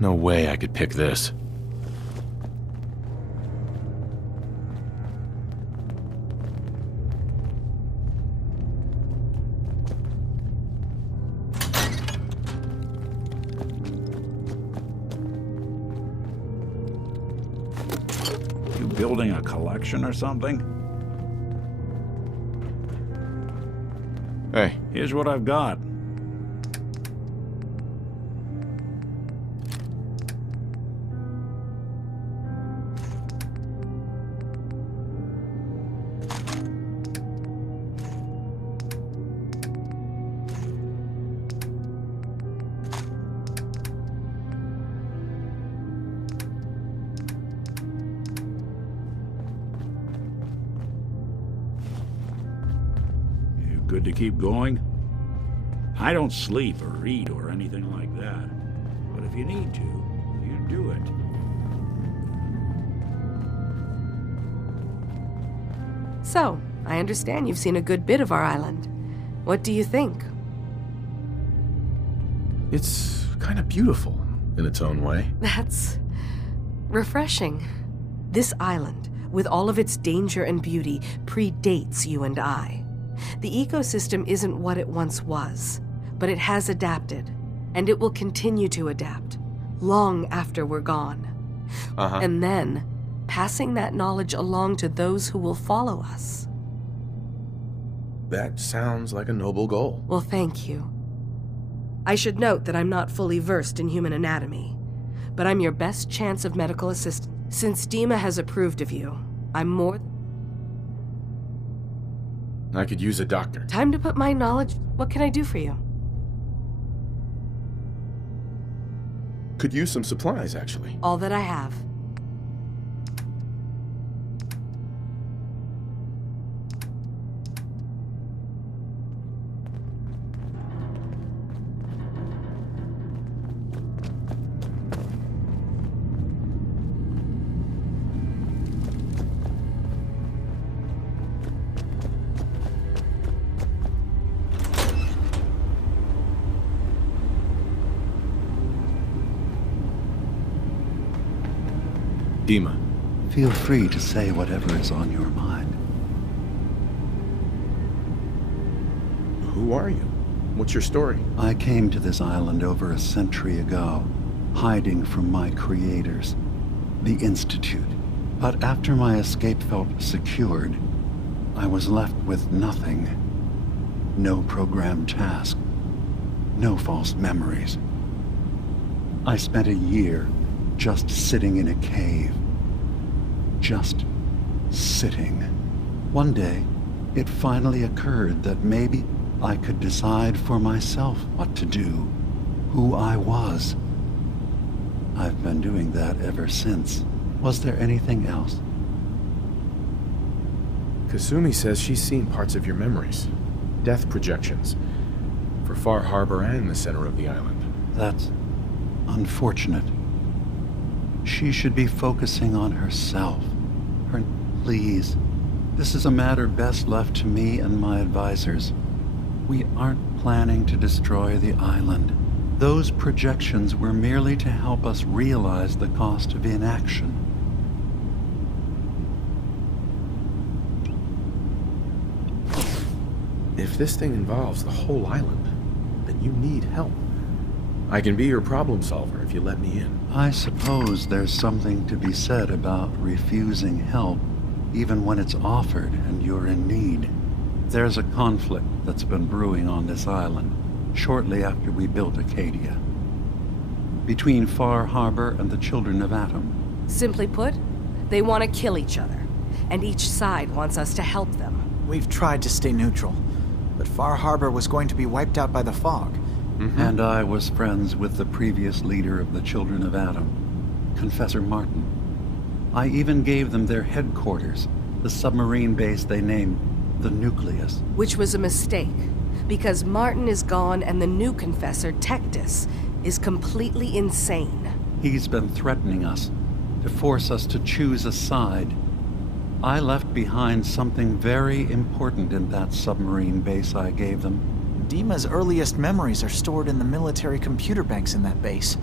No way I could pick this. You building a collection or something? Hey. Here's what I've got. Good to keep going? I don't sleep or eat or anything like that. But if you need to, you do it. So, I understand you've seen a good bit of our island. What do you think? It's kind of beautiful in its own way. That's refreshing. This island, with all of its danger and beauty, predates you and I. The ecosystem isn't what it once was, but it has adapted, and it will continue to adapt, long after we're gone. And then, passing that knowledge along to those who will follow us. That sounds like a noble goal. Well, thank you. I should note that I'm not fully versed in human anatomy, but I'm your best chance of medical assistance. Since Dima has approved of you, I'm more... I could use a doctor. Time to put my knowledge... What can I do for you? Could use some supplies, actually. All that I have. Dima. Feel free to say whatever is on your mind. Who are you? What's your story? I came to this island over a century ago, hiding from my creators, the Institute. But after my escape felt secured, I was left with nothing. No programmed task. No false memories. I spent a year just sitting in a cave. Just sitting. One day, it finally occurred that maybe I could decide for myself what to do, who I was. I've been doing that ever since. Was there anything else? Kasumi says she's seen parts of your memories. Death projections. For Far Harbor and the center of the island. That's unfortunate. She should be focusing on herself. Please, this is a matter best left to me and my advisors. We aren't planning to destroy the island. Those projections were merely to help us realize the cost of inaction. If this thing involves the whole island, then you need help. I can be your problem solver if you let me in. I suppose there's something to be said about refusing help, even when it's offered and you're in need. There's a conflict that's been brewing on this island, shortly after we built Acadia. Between Far Harbor and the Children of Atom. Simply put, they want to kill each other, and each side wants us to help them. We've tried to stay neutral, but Far Harbor was going to be wiped out by the fog. And I was friends with the previous leader of the Children of Atom, Confessor Martin. I even gave them their headquarters, the submarine base they named the Nucleus. Which was a mistake, because Martin is gone and the new Confessor, Tectus, is completely insane. He's been threatening us, to force us to choose a side. I left behind something very important in that submarine base I gave them. Dima's earliest memories are stored in the military computer banks in that base.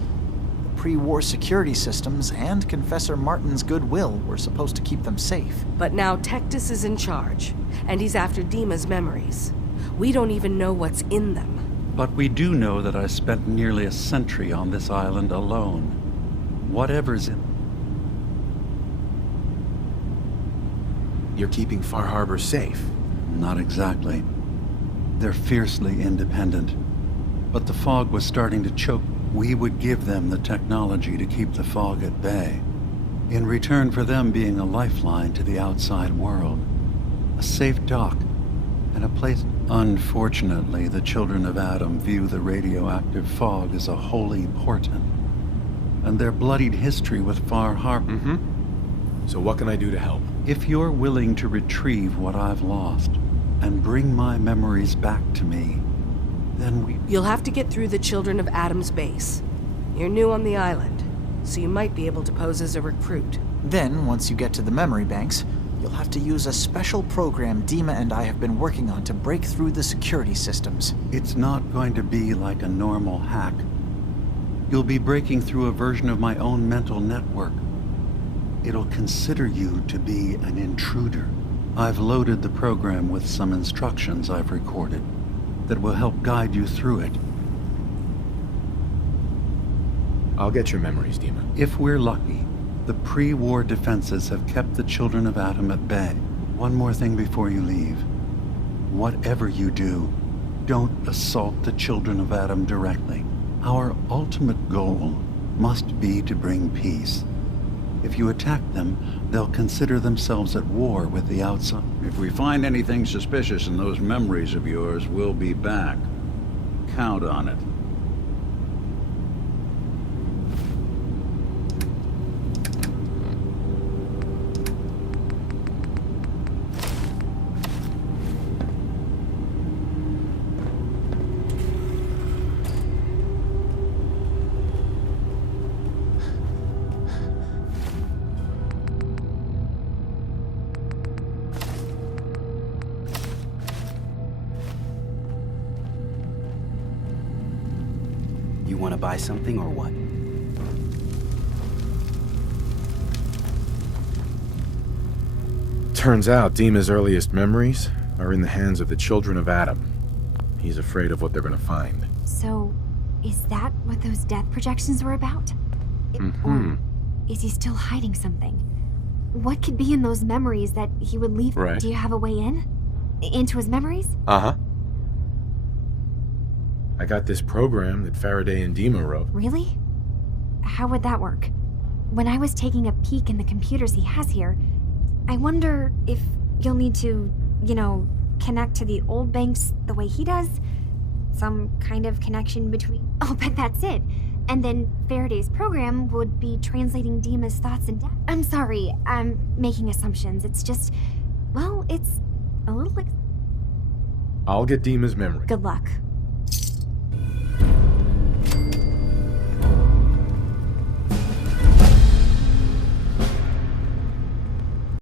The pre-war security systems and Confessor Martin's goodwill were supposed to keep them safe. But now Tectus is in charge, and he's after Dima's memories. We don't even know what's in them. But we do know that I spent nearly a century on this island alone. Whatever's in... You're keeping Far Harbor safe. Not exactly. They're fiercely independent. But the fog was starting to choke. We would give them the technology to keep the fog at bay, in return for them being a lifeline to the outside world. A safe dock, and a place... Unfortunately, the children of Adam view the radioactive fog as a holy portent, and their bloodied history with Far Harbor... So what can I do to help? If you're willing to retrieve what I've lost, and bring my memories back to me, then we... You'll have to get through the Children of Adam's base. You're new on the island, so you might be able to pose as a recruit. Then, once you get to the memory banks, you'll have to use a special program Dima and I have been working on to break through the security systems. It's not going to be like a normal hack. You'll be breaking through a version of my own mental network. It'll consider you to be an intruder. I've loaded the program with some instructions I've recorded that will help guide you through it. I'll get your memories, Dima. If we're lucky, the pre-war defenses have kept the Children of Adam at bay. One more thing before you leave. Whatever you do, don't assault the Children of Adam directly. Our ultimate goal must be to bring peace. If you attack them, they'll consider themselves at war with the outside. If we find anything suspicious in those memories of yours, we'll be back. Count on it. You want to buy something or what? Turns out Dima's earliest memories are in the hands of the Children of Adam. He's afraid of what they're going to find. So, is that what those death projections were about? Or is he still hiding something? What could be in those memories that he would leave? Right. Do you have a way in? Into his memories? Uh-huh. I got this program that Faraday and Dima wrote. Really? How would that work? When I was taking a peek in the computers he has here, I wonder if you'll need to, connect to the old banks the way he does? Some kind of connection between... Oh, but that's it. And then Faraday's program would be translating Dima's thoughts and... I'm sorry, I'm making assumptions. It's just... Well, it's a little like... I'll get Dima's memory. Good luck.